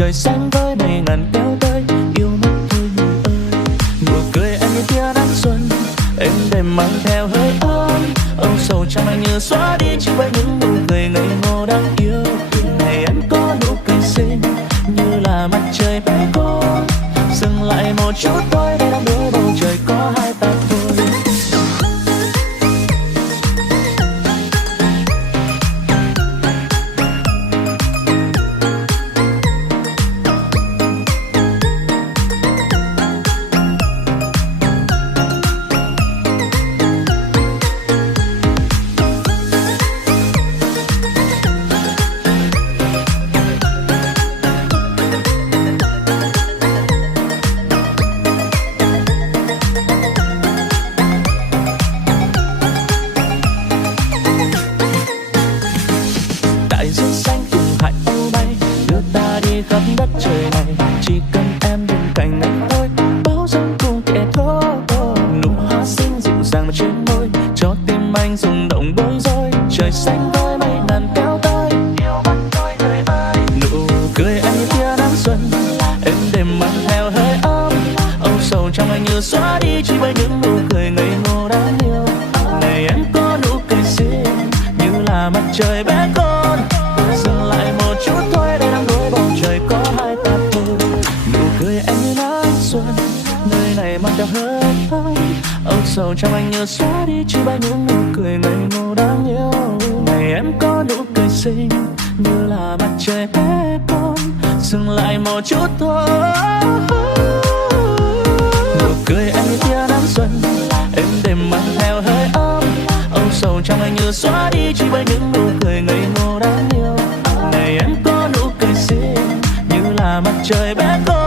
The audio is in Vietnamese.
trời xanh với mây ngàn kéo tới, yêu mất thôi người ơi. Nụ cười em như tia nắng xuân, em đêm mang theo hơi ấm. Âu sầu trong anh như xóa đi chỉ với những nụ cười ngây ngô đáng yêu. Ngày em có nụ cười xinh như là mặt trời bé con, dừng lại một chút thôi để đắm đuối bầu trời có hai ta thôi. Khắp đất trời này chỉ cần em bên cạnh anh thôi, bao giấc cùng kẻ thơ. Nụ hoa xinh dịu dàng mà trên môi cho tim anh rung động bối rối. Trời xanh với mây ngàn kéo tới, yêu mất tôi người ơi. Nụ cười em như tia nắng xuân, em đêm mang theo hơi ấm. Âu sầu trong anh như xóa đi chỉ với những nụ cười ngây ngô đáng yêu. Này em có nụ cười xinh như là mặt trời bé con, dừng lại một chút thôi để đắm đuối bầu trời có hai ta thôi. Nụ cười em như nắng xuân, nơi này mang theo hơi ấm. Âu sầu trong anh như xóa đi chỉ với những nụ cười ngây ngô đáng yêu. Này em có nụ cười xinh như là mặt trời bé con, dừng lại một chút thôi. Nụ cười em như tia nắng xuân, em đêm mang theo hơi ấm. Âu sầu trong anh như xóa đi chỉ với những nụ cười ngây ngô đáng yêu. Này em có nụ cười xinh như là mặt trời bé con,